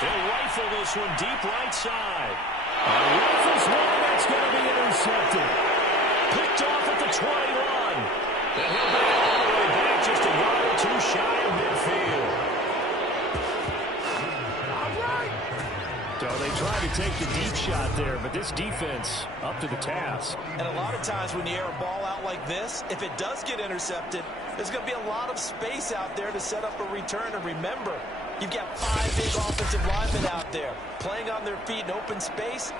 They'll rifle this one deep right side. Rifles one, that's going to be intercepted. Picked off at the 21. And he'll bring it all the way back just a yard or two shy of midfield. So they try to take the deep shot there, but this defense up to the task. And a lot of times when you air a ball out like this, if it does get intercepted, there's going to be a lot of space out there to set up a return. And remember, you've got 5 big offensive linemen out there playing on their feet in open space.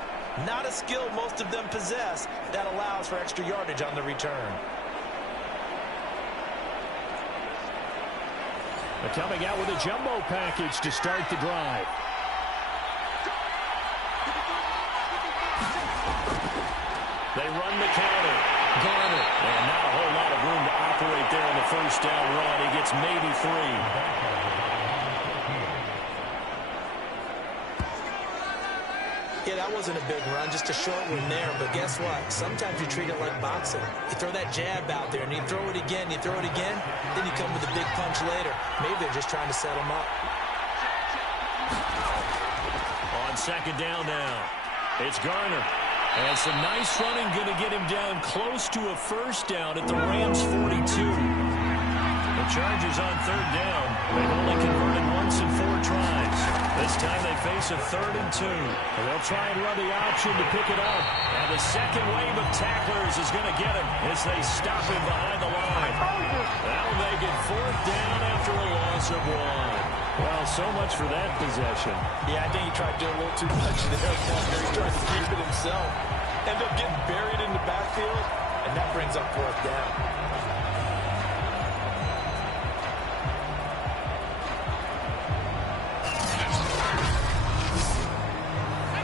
Not a skill most of them possess that allows for extra yardage on the return. They're coming out with a jumbo package to start the drive. They run the counter. Garner. And not a whole lot of room to operate there on the first down run. He gets maybe 3. Yeah, that wasn't a big run, just a short one there. But guess what? Sometimes you treat it like boxing. You throw that jab out there, and you throw it again, you throw it again, then you come with a big punch later. Maybe they're just trying to set him up. On second down now, it's Garner. And some nice running going to get him down close to a first down at the Rams' 42. The Chargers on third down. They've only converted once in 4 tries. This time they face a 3rd and 2. And they'll try and run the option to pick it up. And the second wave of tacklers is going to get him as they stop him behind the line. That'll make it 4th down after a loss of 1. Well, so much for that possession. Yeah, I think he tried to do a little too much there. He tried to keep it himself. End up getting buried in the backfield, and that brings up 4th down.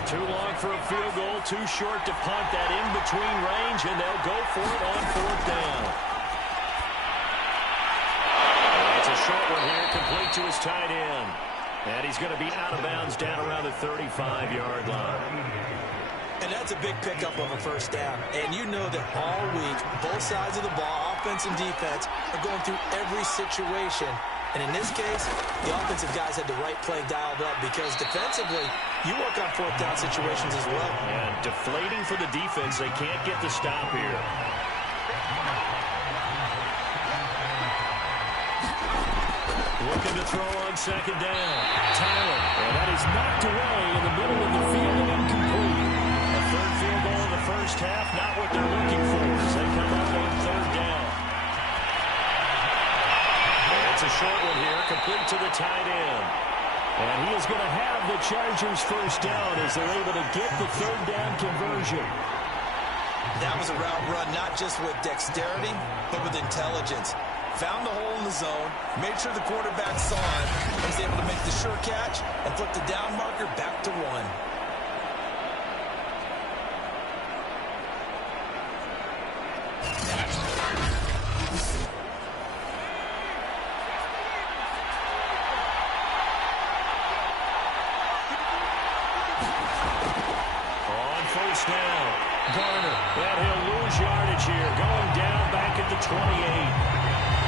Too long for a field goal, too short to punt that in-between range, and they'll go for it on 4th down. It's a short one here, complete to his tight end. And he's going to be out of bounds down around the 35-yard line. And that's a big pickup of a first down. And you know that all week, both sides of the ball, offense and defense, are going through every situation. And in this case, the offensive guys had the right play dialed up because defensively, you work on 4th down situations as well. And deflating for the defense. They can't get the stop here. Looking to throw on second down. Tyler. And that is knocked away in the middle of the field and incomplete. A 3rd field goal in the first half, not what they're looking for as they come up on 3rd down. And it's a short one here, complete to the tight end. And he is going to have the Chargers first down as they're able to get the 3rd down conversion. That was a route run not just with dexterity, but with intelligence. Found the hole in the zone, made sure the quarterback saw it, and was able to make the sure catch and flip the down marker back to 1. On first down, Garner, and he'll lose yardage here, going down back at the 28.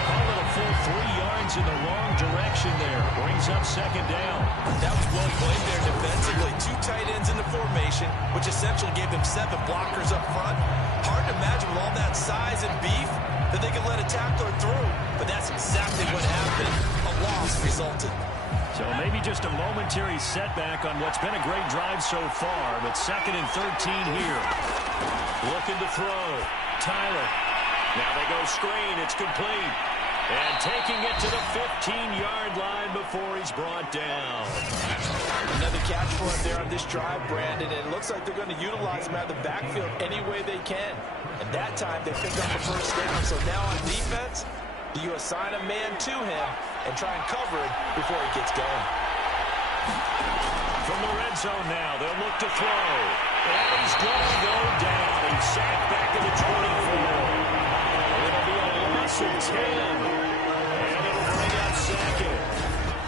Call it a full 3 yards in the wrong direction there. Brings up second down. That was well played there defensively. 2 tight ends in the formation, which essentially gave them 7 blockers up front. Hard to imagine with all that size and beef that they could let a tackler through. But that's exactly what happened. A loss resulted. So maybe just a momentary setback on what's been a great drive so far. But 2nd and 13 here. Looking to throw. Tyler. Now they go screen. It's complete. And taking it to the 15-yard line before he's brought down. Another catch for him there on this drive, Brandon. And it looks like they're going to utilize him out of the backfield any way they can. And that time they pick up the first down. So now on defense, you assign a man to him and try and cover it before he gets going. From the red zone now, they'll look to throw. And he's going to go down. He's sacked back at the 24. It'll be a loss of 10. And it'll bring out second.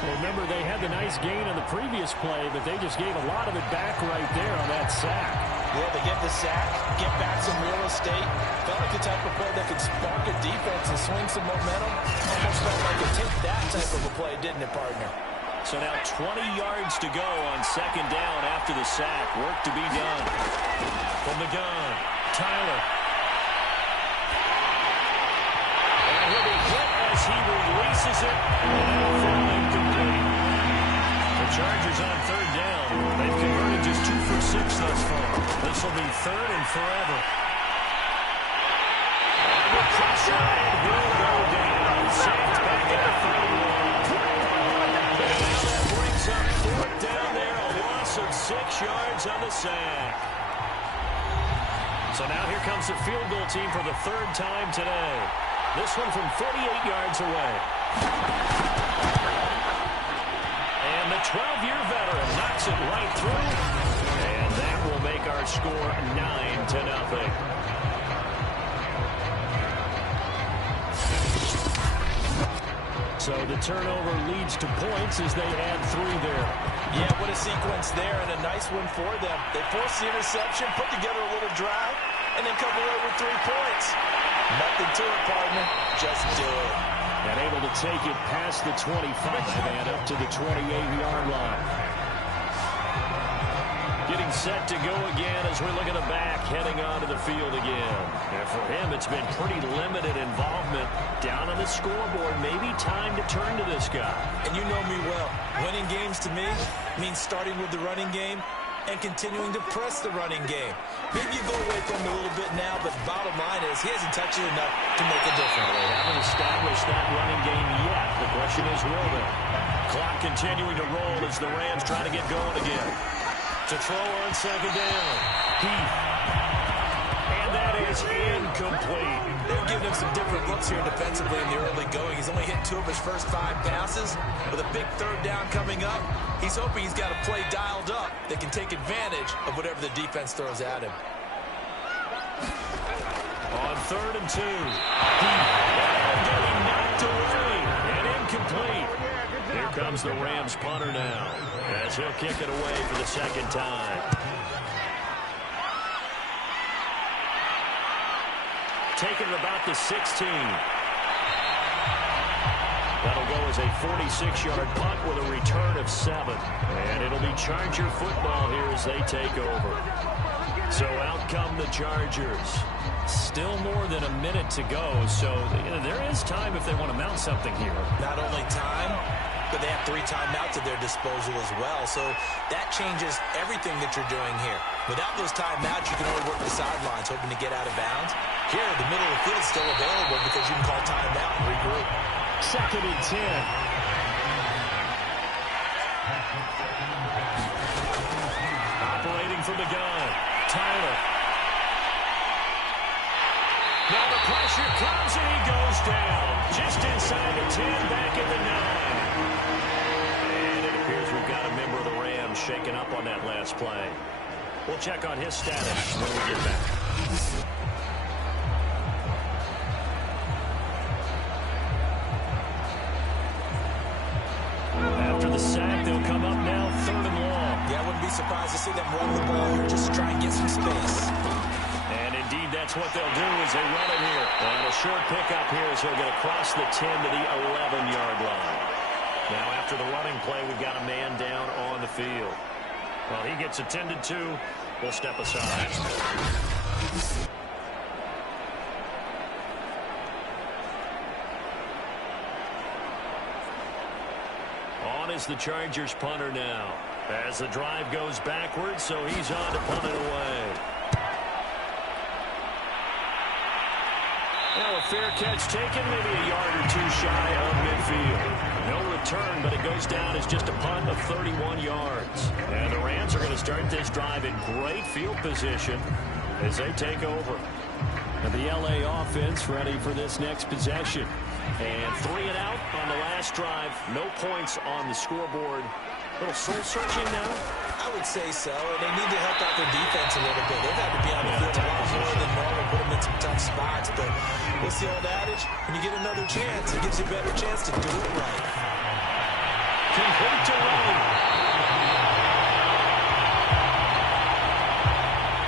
Well, remember, they had the nice gain on the previous play, but they just gave a lot of it back right there on that sack. Yeah, they get the sack, get back some real estate. Felt like the type of play that could spark a defense and swing some momentum. Almost felt like it took that type of a play, didn't it, partner? So now 20 yards to go on second down after the sack. Work to be done. From the gun, Tyler. And he'll be hit as he releases it. And that'll fall incomplete. The Chargers on third down. They've converted just 2 for 6 thus far. This will be third and forever. Under pressure, and he'll go down. Sacked back at the 31. And now that brings up fourth down there. A loss of 6 yards on the sack. So now here comes the field goal team for the third time today. This one from 48 yards away. And the 12-year veteran knocks it right through. And that will make our score 9-0. So the turnover leads to points as they add 3 there. Yeah, what a sequence there, and a nice one for them. They force the interception, put together a little drive, and then come away with 3 points. Nothing to it, partner. Just do it. And able to take it past the 25 and up to the 28-yard line. Getting set to go again as we look at the back, heading onto the field again. And for him, it's been pretty limited involvement down on the scoreboard. Maybe time to turn to this guy. And you know me well. Winning games to me means starting with the running game and continuing to press the running game. Maybe you go away from him a little bit now, but bottom line is he hasn't touched it enough to make a difference. They haven't established that running game yet. The question is, will they? Clock continuing to roll as the Rams try to get going again. To throw on second down. Heath. And that is incomplete. They're giving him some different looks here defensively in the early going. He's only hit 2 of his first 5 passes. With a big third down coming up, he's hoping he's got a play dialed up that can take advantage of whatever the defense throws at him. On third and 2. Heath. And getting knocked away. And incomplete. Here comes the Rams punter now, as he'll kick it away for the second time. Taking about the 16. That'll go as a 46-yard punt with a return of 7. And it'll be Charger football here as they take over. So out come the Chargers. Still more than a minute to go, so there is time if they want to mount something here. Not only time, but they have 3 timeouts at their disposal as well. So that changes everything that you're doing here. Without those timeouts, you can only work the sidelines, hoping to get out of bounds. Here, the middle of the field is still available because you can call timeout and regroup. Second and 10. Operating from the gun, Tyler. Now the pressure comes and he goes down. Just inside the 10, back at the 9. And it appears we've got a member of the Rams shaken up on that last play. We'll check on his status when we get back. After the sack, they'll come up now, third and long. Yeah, I wouldn't be surprised to see them run the ball here just to try and get some space. And indeed, that's what they'll do as they run it here. And a short pickup here as he'll get across the 10 to the 11-yard line. Now, after the running play, we've got a man down on the field. Well, he gets attended to. We'll step aside. On is the Chargers punter now. As the drive goes backwards, so he's on to punt it away. Now a fair catch taken, maybe a yard or 2 shy of midfield. No return, but it goes down as just a punt of 31 yards. And the Rams are going to start this drive in great field position as they take over. And the LA offense ready for this next possession. And 3 and out on the last drive. No points on the scoreboard. A little soul-searching now. I would say so, and they need to help out their defense a little bit. They've had to be on the field a lot more than normal, put them in some tough spots. But what's the old adage? When you get another chance, it gives you a better chance to do it right. Complete to Riley.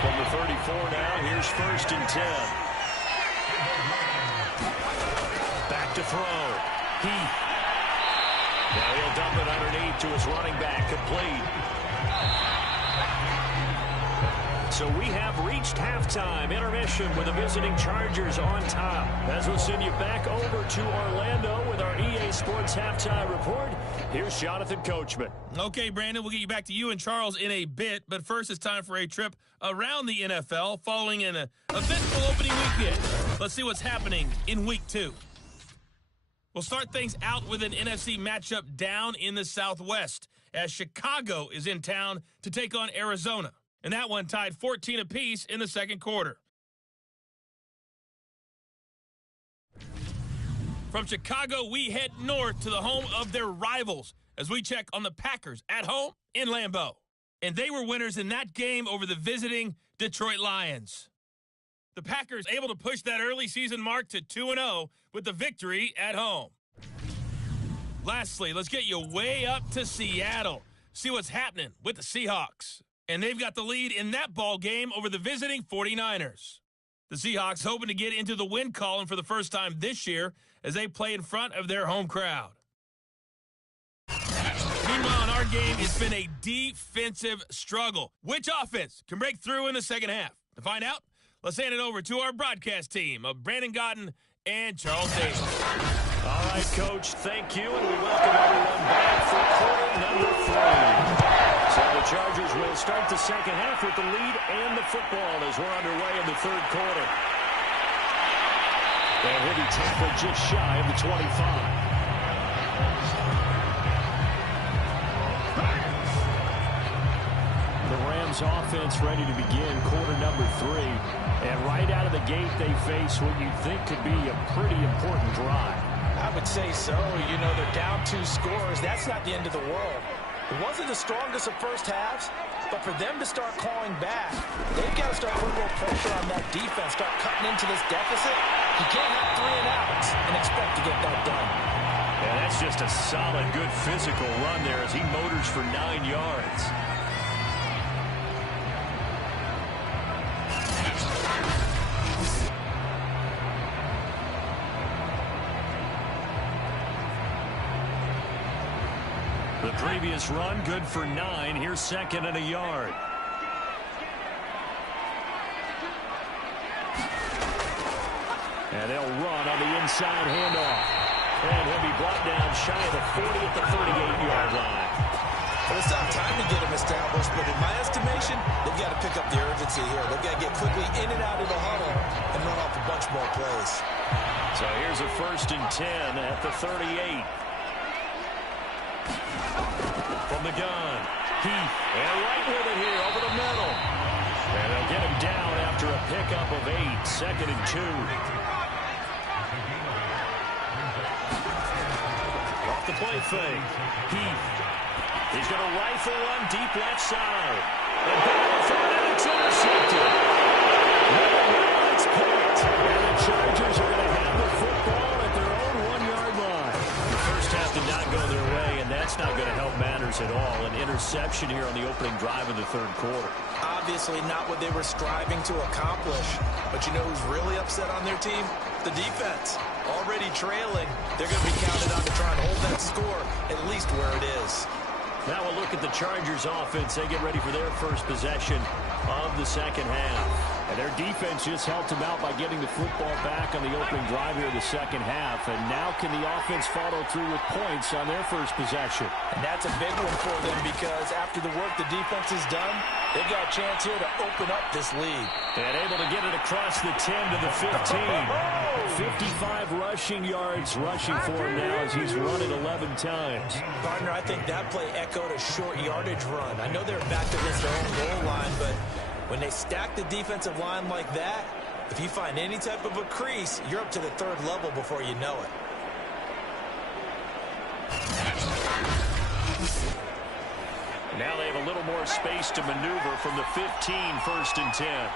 From the 34 now, here's first and 10. Back to throw. Heath. Now he'll dump it underneath to his running back, complete. So we have reached halftime, intermission with the visiting Chargers on top. As we'll send you back over to Orlando with our EA Sports halftime report. Here's Jonathan Coachman. Okay, Brandon, we'll get you back to you and Charles in a bit, but first it's time for a trip around the NFL following an eventful opening weekend. Let's see what's happening in Week 2. We'll start things out with an NFC matchup down in the Southwest as Chicago is in town to take on Arizona. And that one tied 14 apiece in the second quarter. From Chicago, we head north to the home of their rivals as we check on the Packers at home in Lambeau. And they were winners in that game over the visiting Detroit Lions. The Packers able to push that early season mark to 2-0 with the victory at home. Lastly, let's get you way up to Seattle. See what's happening with the Seahawks. And they've got the lead in that ball game over the visiting 49ers. The Seahawks hoping to get into the win column for the first time this year as they play in front of their home crowd. Meanwhile, in our game, it's been a defensive struggle. Which offense can break through in the second half? To find out, let's hand it over to our broadcast team of Brandon Gotten and Charles Davis. All right, Coach, thank you, and we welcome everyone back for quarter number 3. So the Chargers will start the second half with the lead and the football as we're underway in the third quarter. And he'll be tackled just shy of the 25. The Rams offense ready to begin quarter number 3. And right out of the gate, they face what you'd think could be a pretty important drive. I would say so. You know, they're down 2 scores. That's not the end of the world. It wasn't the strongest of first halves, but for them to start clawing back, they've got to start putting a little pressure on that defense, start cutting into this deficit. You can't have 3 and outs and expect to get that done. And that's just a solid, good physical run there as he motors for 9 yards. The previous run, good for 9. Here's second and a yard. And they'll run on the inside handoff. And he'll be brought down shy of the 40 at the 38-yard line. Well, it's not time to get him established, but in my estimation, they've got to pick up the urgency here. They've got to get quickly in and out of the huddle and run off a bunch more plays. So here's a 1st and 10 at the 38. From the gun, Heath, and right with it here over the middle. And they'll get him down after a pickup of 8, 2nd and 2. Off the play fake, Heath. He's going to rifle one deep left side. And battle for it, and it's intercepted. Now it's picked. And the Chargers are going to have the football at their own 1-yard line. The first half did not go their way, and that's not going to help matters at all. An interception here on the opening drive of the third quarter. Obviously not what they were striving to accomplish. But you know who's really upset on their team? The defense. Already trailing. They're going to be counted on to try and hold that score at least where it is. Now we'll look at the Chargers offense. They get ready for their first possession of the second half. And their defense just helped them out by getting the football back on the opening drive here in the second half. And now can the offense follow through with points on their first possession? And that's a big one for them because after the work the defense has done, they've got a chance here to open up this lead. And able to get it across the 10 to the 15. 55 rushing yards rushing for him now as he's run it 11 times. Gardner, I think that play echoed a short yardage run. I know they're back against their own goal line, but when they stack the defensive line like that, if you find any type of a crease, you're up to the 3rd level before you know it. Now they have a little more space to maneuver from the 15, 1st and 10.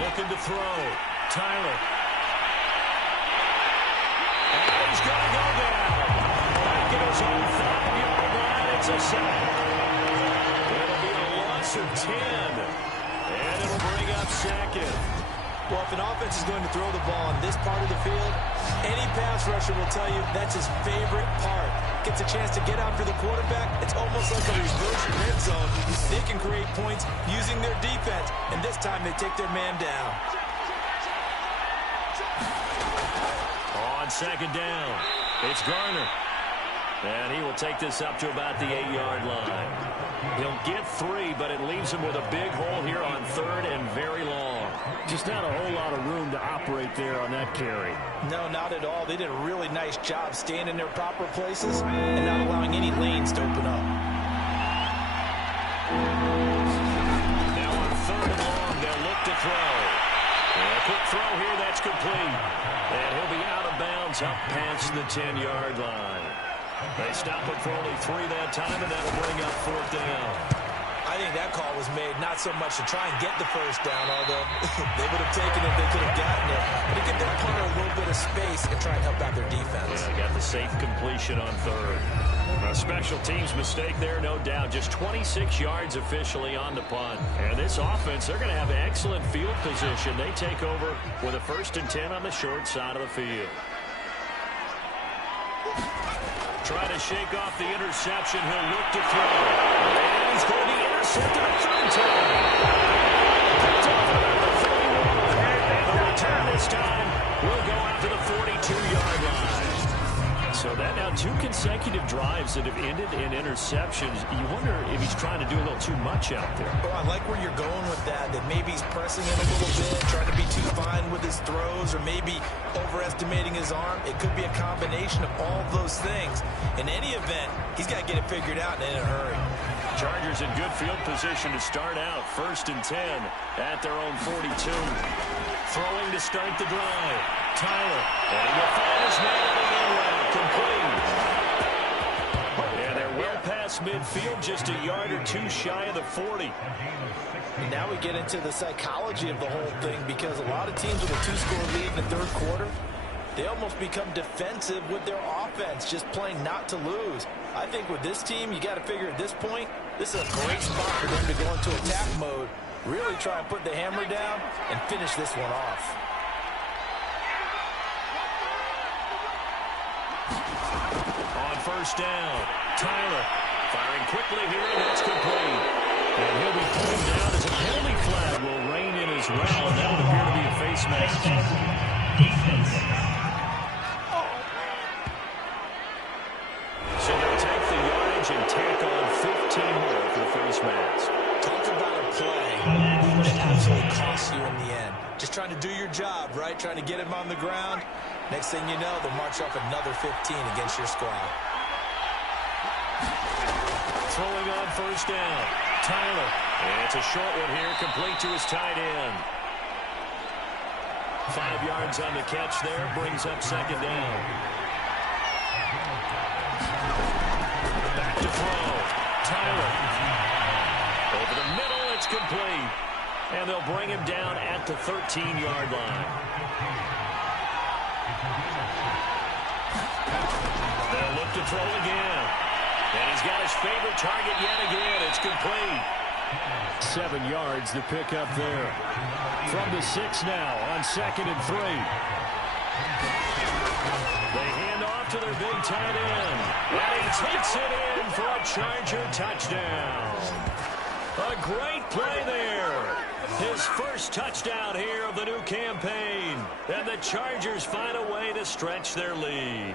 Looking to throw. Tyler. And he's going to go down. Back at his own 5-yard line. It's a sack. It'll be a loss of 10. And it'll bring up second. Well, if an offense is going to throw the ball on this part of the field, any pass rusher will tell you that's his favorite part. Gets a chance to get after the quarterback. It's almost like a reverse red zone. They can create points using their defense, and this time they take their man down. On second down, it's Garner. And he will take this up to about the 8-yard line. He'll get 3, but it leaves him with a big hole here on 3rd and very long. Just not a whole lot of room to operate there on that carry. No, not at all. They did a really nice job staying in their proper places and not allowing any lanes to open up. Now on 3rd and long, they'll look to throw. And a quick throw here, that's complete. And he'll be out of bounds up past the 10-yard line. They stop him for only 3 that time, and that'll bring up 4th down. I think that call was made not so much to try and get the first down, although they would have taken it, they could have gotten it. But to give their punter a little bit of space and try and help out their defense. Yeah, got the safe completion on 3rd. A special teams mistake there, no doubt. Just 26 yards officially on the punt. And this offense, they're going to have excellent field position. They take over with a 1st and 10 on the short side of the field. Try to shake off the interception. He'll look to throw. And he's going to be intercepted a 3rd time. Picked off around the 31. And the return this time will go out to the 42-yard line. So that now 2 consecutive drives that have ended in interceptions. You wonder if he's trying to do a little too much out there. Well, I like where you're going with that maybe he's pressing in a little bit, trying to be too fine with his throws, or maybe overestimating his arm. It could be a combination of all those things. In any event, he's got to get it figured out and in a hurry. Chargers in good field position to start out. 1st and 10 at their own 42. Throwing to start the drive. Tyler. And he will find his man on the end route. Complete. And they're well past midfield, just a yard or 2 shy of the 40. And now we get into the psychology of the whole thing, because a lot of teams with a 2-score lead in the 3rd quarter, they almost become defensive with their offense, just playing not to lose. I think with this team, you got to figure at this point, this is a great spot for them to go into attack mode, really try and put the hammer down and finish this one off. On 1st down, Tyler firing quickly here, and that's complete. And he'll be pulled down as a penalty flag will reign in as well, and that would appear to be a face mask. Defense. So they'll take the yardage and tack on 15 more for the face mask. Talk about a play that absolutely costs you in the end. Just trying to do your job, right? Trying to get him on the ground. Next thing you know, they'll march up another 15 against your squad. Throwing on 1st down, Tyler. And it's a short one here, complete to his tight end. 5 yards on the catch there, brings up 2nd down. Back to throw, Tyler. Over the middle, it's complete. And they'll bring him down at the 13-yard line. They'll look to throw again. And he's got his favorite target yet again. It's complete. 7 yards to pick up there. From the 6 now on 2nd and 3. They hand off to their big tight end. And he takes it in for a Charger touchdown. A great play there. His first touchdown here of the new campaign. And the Chargers find a way to stretch their lead.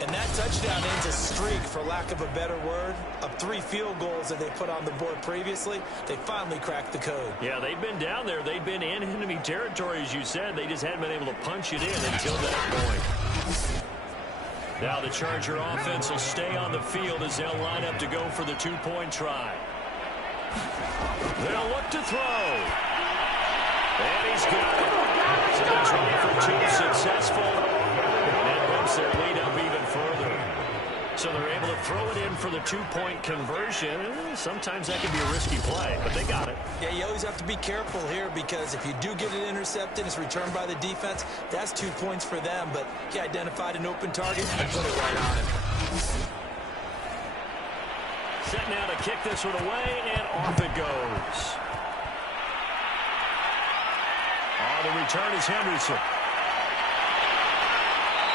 And that touchdown ends a streak, for lack of a better word, of 3 field goals that they put on the board previously. They finally cracked the code. Yeah, they've been down there. They've been in enemy territory, as you said. They just hadn't been able to punch it in until that point. Now the Charger offense will stay on the field as they'll line up to go for the 2-point try. They'll look to throw. And he's got it. So the try for 2 successful. And that bumps their lead up even further. So they're able to throw it in for the 2-point conversion. Sometimes that can be a risky play, but they got it. Yeah, you always have to be careful here, because if you do get it intercepted, it's returned by the defense, that's 2 points for them. But he identified an open target and put it right on him. Set now to kick this one away, and off it goes. On Now the return is Henderson.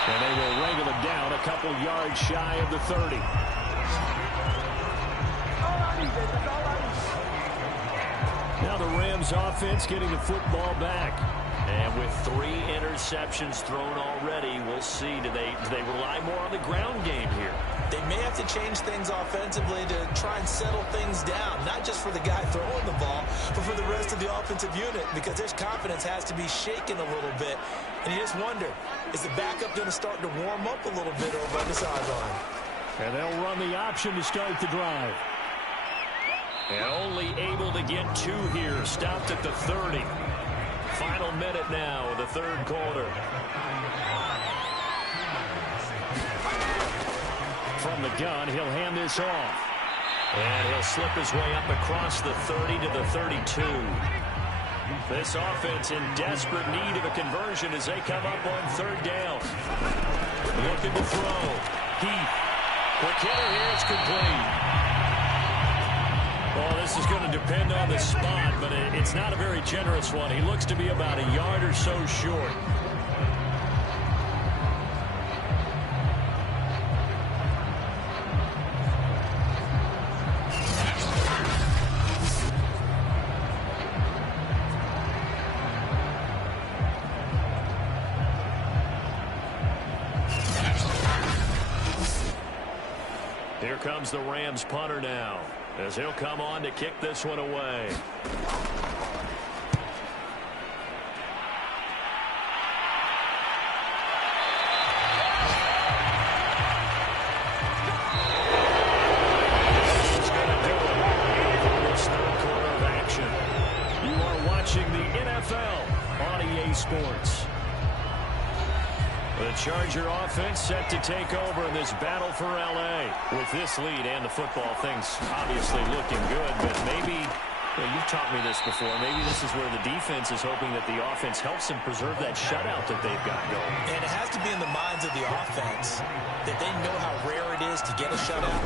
And they will wrangle it down a couple yards shy of the 30. Now the Rams offense getting the football back. And with 3 interceptions thrown already, we'll see. Do they rely more on the ground game here? They may have to change things offensively to try and settle things down, not just for the guy throwing the ball, but for the rest of the offensive unit, because their confidence has to be shaken a little bit. And you just wonder, is the backup going to start to warm up a little bit over on the sideline? And they'll run the option to start the drive. And only able to get 2 here, stopped at the 30. Final minute now of the third quarter. From the gun, he'll hand this off. And he'll slip his way up across the 30 to the 32. This offense in desperate need of a conversion as they come up on third down. Looking to throw. Heath. Quick hitter here. It's complete. Well, this is going to depend on the spot, but it's not a very generous one. He looks to be about a yard or so short. Here comes the Rams punter now, as he'll come on to kick this one away. He's going to do it for this third quarter of action. You are watching the NFL on EA Sports. The Charger offense set to take over in this battle for L.A. With this lead and the football, things obviously looking good, but maybe, you've taught me this before, maybe this is where the defense is hoping that the offense helps them preserve that shutout that they've got going. And it has to be in the minds of the offense that they know how rare it is to get a shutout.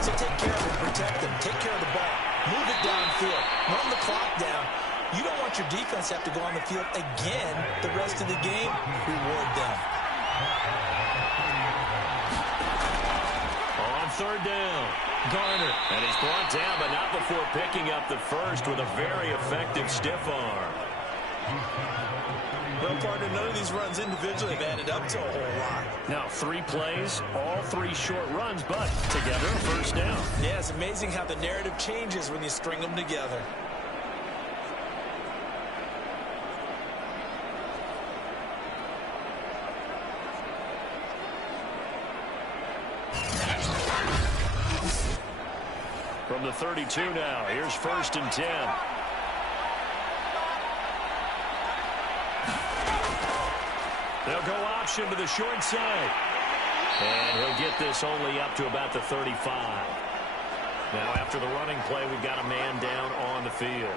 So take care of it, protect them, take care of the ball, move it downfield, run the clock down. You don't want your defense to have to go on the field again the rest of the game. Reward them. On third down, Garner. And he's brought down, but not before picking up the first with a very effective stiff arm. Well, partner, none of these runs individually have added up to a whole lot. Now, 3 plays, all 3 short runs, but together, first down. Yeah, it's amazing how the narrative changes when you string them together. From the 32 now, here's first and 10. They'll go option to the short side. And he'll get this only up to about the 35. Now, after the running play, we've got a man down on the field.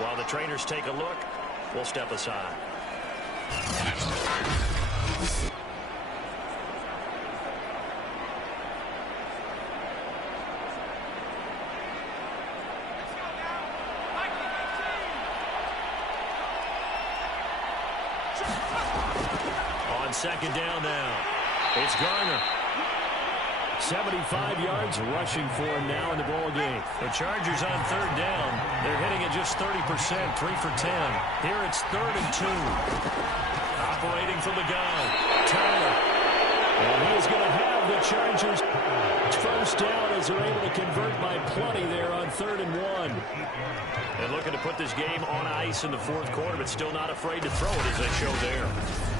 While the trainers take a look, we'll step aside. Second down now. It's Garner. 75 yards rushing for him now in the ball game. The Chargers on third down. They're hitting at just 30%, 3 for 10. Here it's 3rd and 2. Operating from the gun. Tyler. And he is going to have the Chargers first down as they're able to convert by plenty there on 3rd and 1. And looking to put this game on ice in the fourth quarter, but still not afraid to throw it as they show there.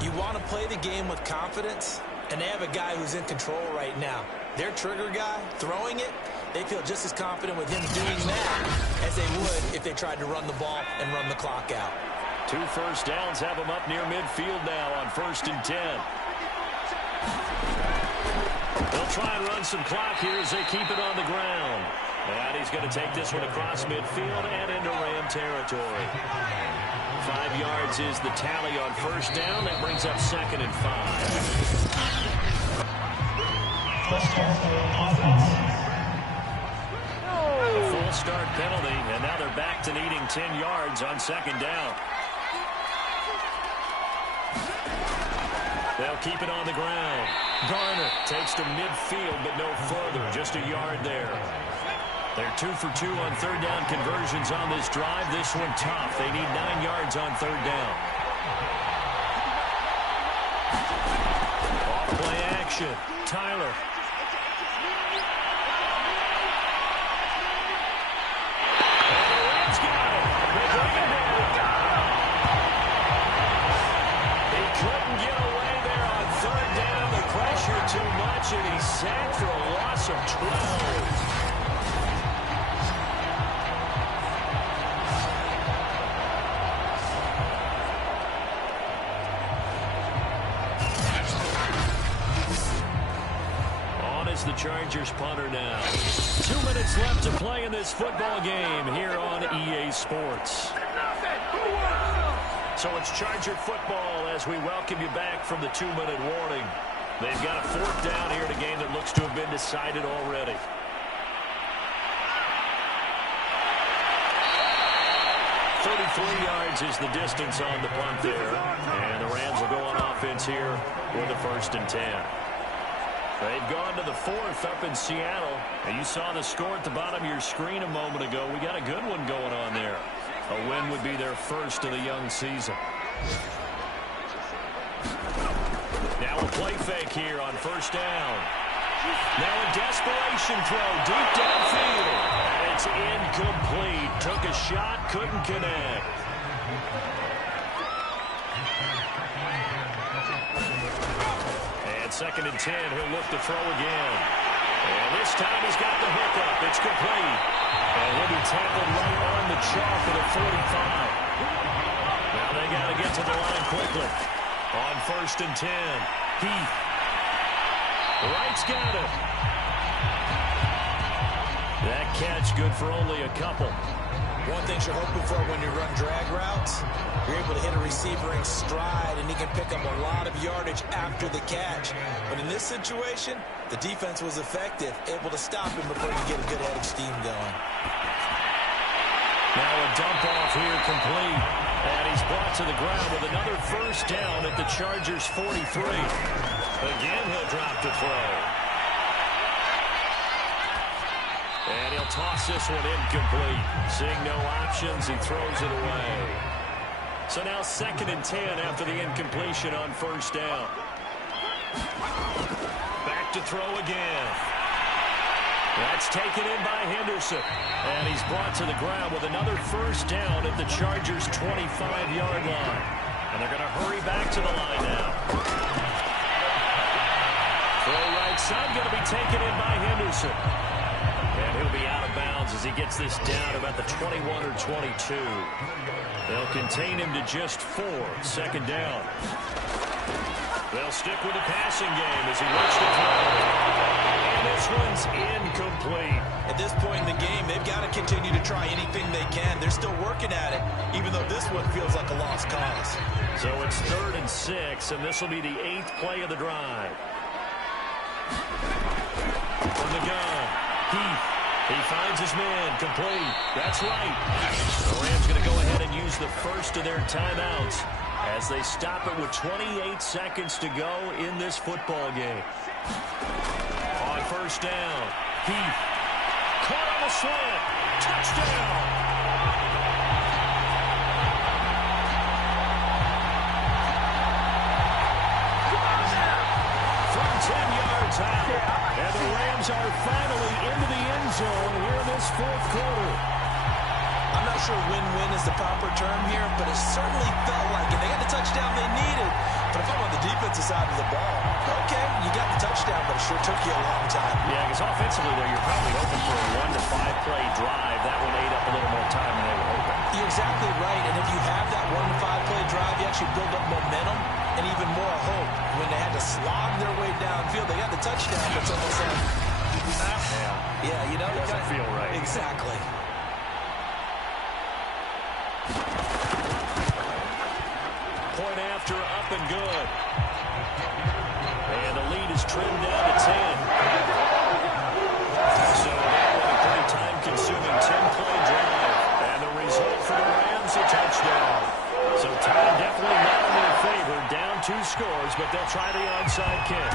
You want to play the game with confidence, and they have a guy who's in control right now. Their trigger guy, throwing it, they feel just as confident with him doing that as they would if they tried to run the ball and run the clock out. 2 first downs have him up near midfield now on 1st and 10. They'll try and run some clock here as they keep it on the ground. And he's going to take this one across midfield and into Ram territory. 5 yards is the tally on first down. That brings up 2nd and 5. A full start penalty, and now they're back to needing 10 yards on 2nd down. They'll keep it on the ground. Garner takes to midfield, but no further. Just a yard there. They're 2 for 2 on third down conversions on this drive. This one tough. They need 9 yards on third down. Off play action. Tyler. And the Rams got it. They bring him down. He couldn't get away there on third down. The pressure too much, and he's sacked for a loss of 12. The Chargers punter now. 2 minutes left to play in this football game here on EA Sports. So it's Charger football as we welcome you back from the 2-minute warning. They've got a fourth down here in a game that looks to have been decided already. Yards is the distance on the punt there. And the Rams will go on offense here with a 1st and 10. They've gone to the 4th up in Seattle. And you saw the score at the bottom of your screen a moment ago. We got a good one going on there. A win would be their first of the young season. Now a play fake here on 1st down. Now a desperation throw deep downfield. And it's incomplete. Took a shot, couldn't connect. And 2nd and 10, he'll look to throw again. And this time he's got the hookup. It's complete. And he'll be tackled right on the chalk at a 45. Now they got to get to the line quickly. On 1st and 10, Heath. Wright's got it. That catch good for only a couple. One thing you're hoping for when you run drag routes, you're able to hit a receiver in stride, and he can pick up a lot of yardage after the catch. But in this situation, the defense was effective, able to stop him before you get a good head of steam going. Now a dump off here complete. And he's brought to the ground with another 1st down at the Chargers' 43. Again, he'll drop to throw. And he'll toss this one incomplete. Seeing no options, he throws it away. So now 2nd and 10 after the incompletion on 1st down. Back to throw again. That's taken in by Henderson. And he's brought to the ground with another 1st down at the Chargers' 25-yard line. And they're going to hurry back to the line now. Throw right side going to be taken in by Henderson. And he'll be out of bounds as he gets this down about the 21 or 22. They'll contain him to just 4. 2nd down. They'll stick with the passing game as he looks to throw. And this one's incomplete. At this point in the game, they've got to continue to try anything they can. They're still working at it, even though this one feels like a lost cause. So it's 3rd and 6, and this will be the 8th play of the drive. From the gun, Heath. He finds his man, complete. That's right. The Rams going to go ahead and use the first of their timeouts as they stop it with 28 seconds to go in this football game. On 1st down, Heath. Caught on the slant. Touchdown. From 10 yards out. And the Rams are finally into the end zone here in this 4th quarter. I'm not sure win-win is the proper term here, but it certainly felt like it. They got the touchdown they needed. But if I'm on the defensive side of the ball, okay, you got the touchdown, but it sure took you a long time. Yeah, because offensively, though, you're probably hoping for a 1 to 5 play drive. That one ate up a little more time than they were hoping. You're exactly right, and if you have that 1 to 5 play drive, you actually build up momentum and even more hope. When they had to slog their way downfield, they got the touchdown, but it's almost like, yeah, you know, doesn't feel right. Exactly. Point after, up and good. And the lead is trimmed down to 10. So that was a pretty time-consuming 10-play drive. And the result for the Rams, a touchdown. So time definitely not in their favor, down two scores, but they'll try the onside kick.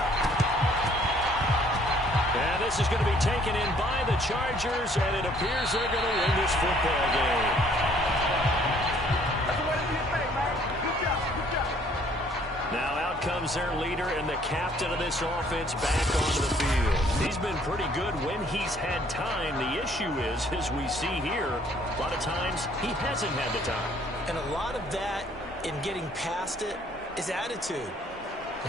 And this is going to be taken in by the Chargers, and it appears they're going to win this football game. Now out comes their leader and the captain of this offense back onto the field. He's been pretty good when he's had time. The issue is, as we see here, a lot of times he hasn't had the time. And a lot of that in getting past it is attitude.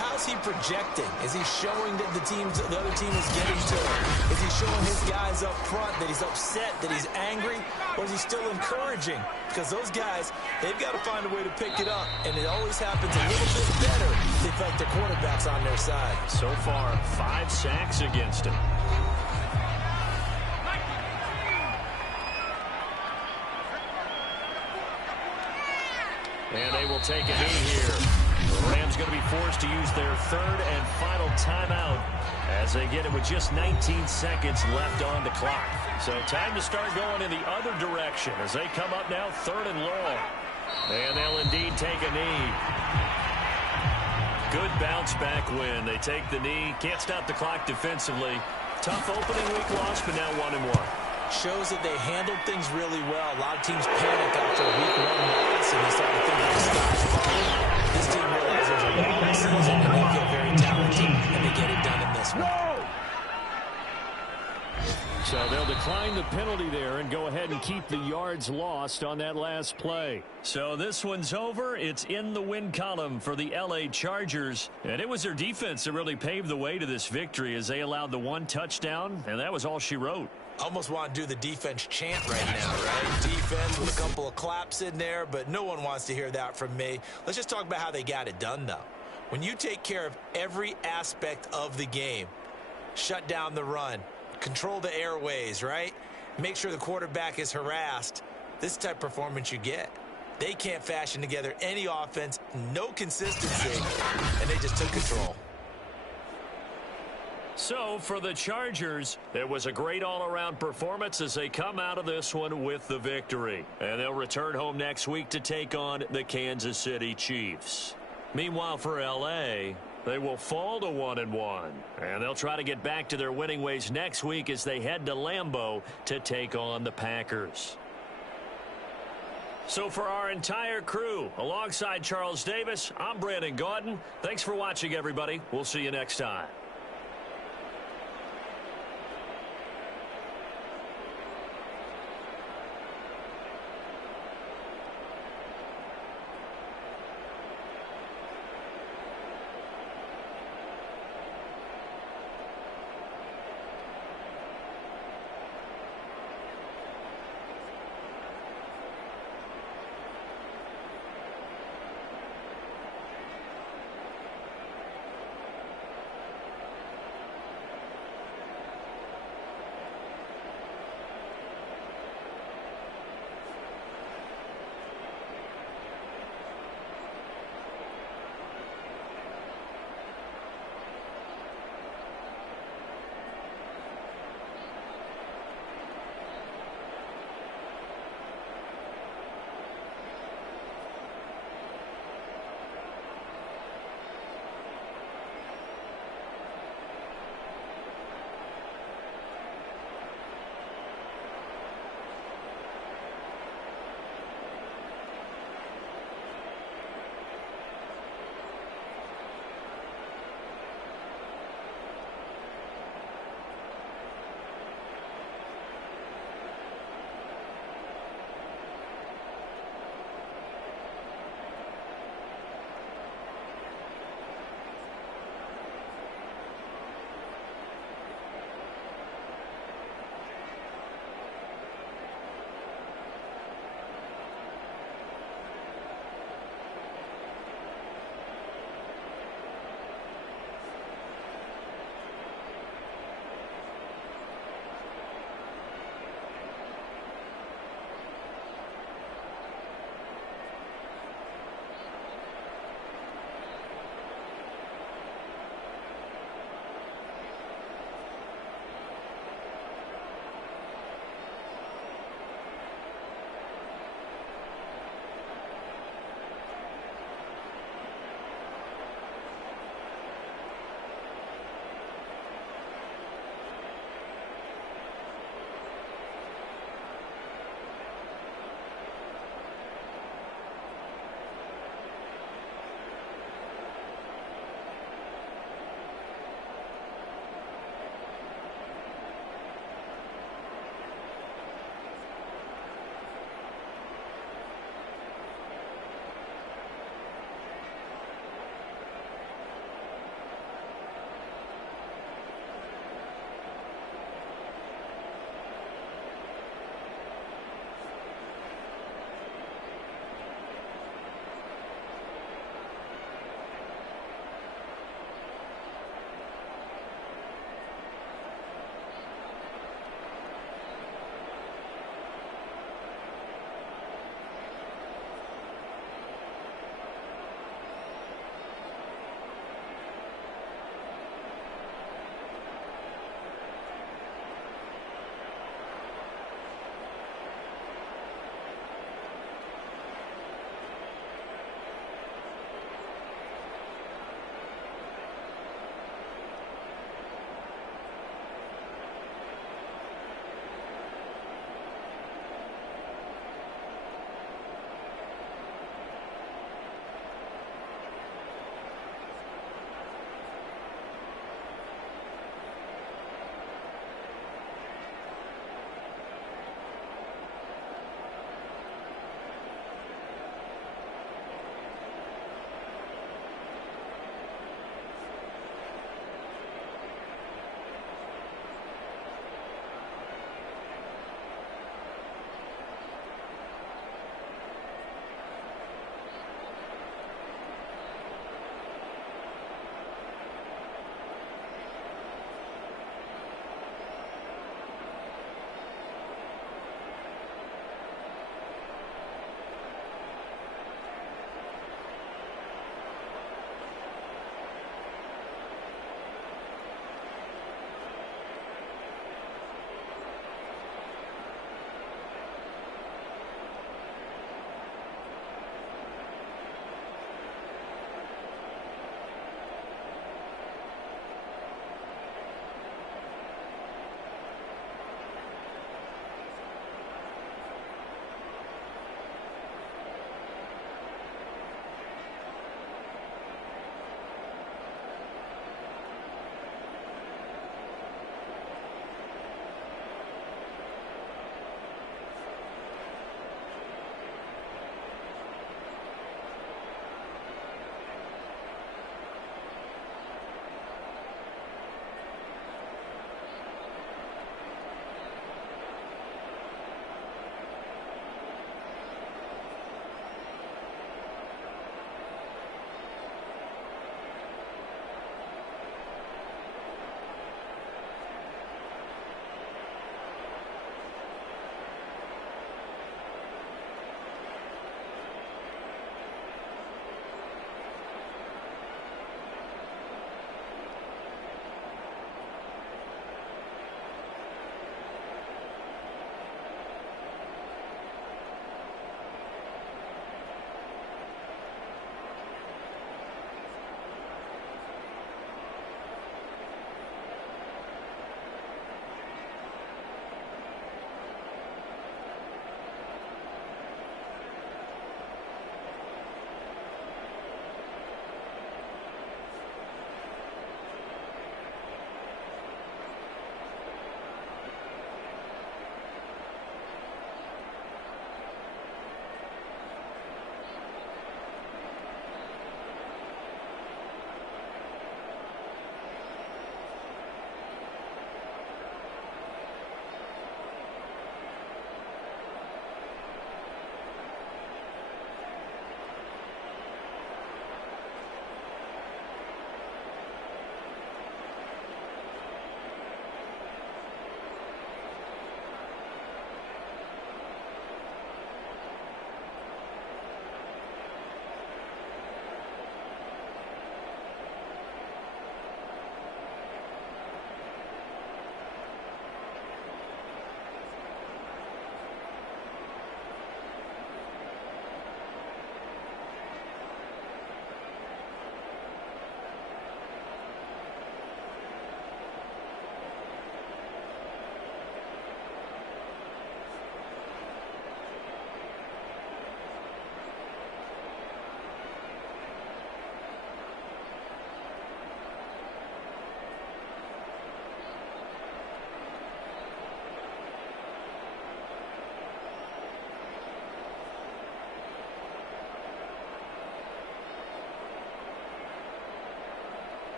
How's he projecting? Is he showing that the other team is getting to him? Is he showing his guys up front that he's upset, that he's angry? Or is he still encouraging? Because those guys, they've got to find a way to pick it up. And it always happens a little bit better if they feel like their quarterback's on their side. So far, 5 sacks against him. And they will take a knee here. The Rams going to be forced to use their third and final timeout as they get it with just 19 seconds left on the clock. So time to start going in the other direction as they come up now 3rd and long. And they'll indeed take a knee. Good bounce back win. They take the knee. Can't stop the clock defensively. Tough opening week loss, but now 1-1. Shows that they handled things really well. A lot of teams panic after a week 1 loss, and they start to think like Scott's falling. This team realizes there's a long season, and they feel very talented, and they get it done in this one. So they'll decline the penalty there and go ahead and keep the yards lost on that last play. So this one's over. It's in the win column for the L.A. Chargers. And it was their defense that really paved the way to this victory as they allowed the 1 touchdown, and that was all she wrote. Almost want to do the defense chant right now, right? Defense with a couple of claps in there, but no one wants to hear that from me. Let's just talk about how they got it done, though. When you take care of every aspect of the game, shut down the run, control the airways, right? Make sure the quarterback is harassed. This type of performance you get. They can't fashion together any offense, no consistency, and they just took control. So for the Chargers, it was a great all-around performance as they come out of this one with the victory. And they'll return home next week to take on the Kansas City Chiefs. Meanwhile, for L.A., they will fall to 1-1. And they'll try to get back to their winning ways next week as they head to Lambeau to take on the Packers. So for our entire crew, alongside Charles Davis, I'm Brandon Gaudin. Thanks for watching, everybody. We'll see you next time.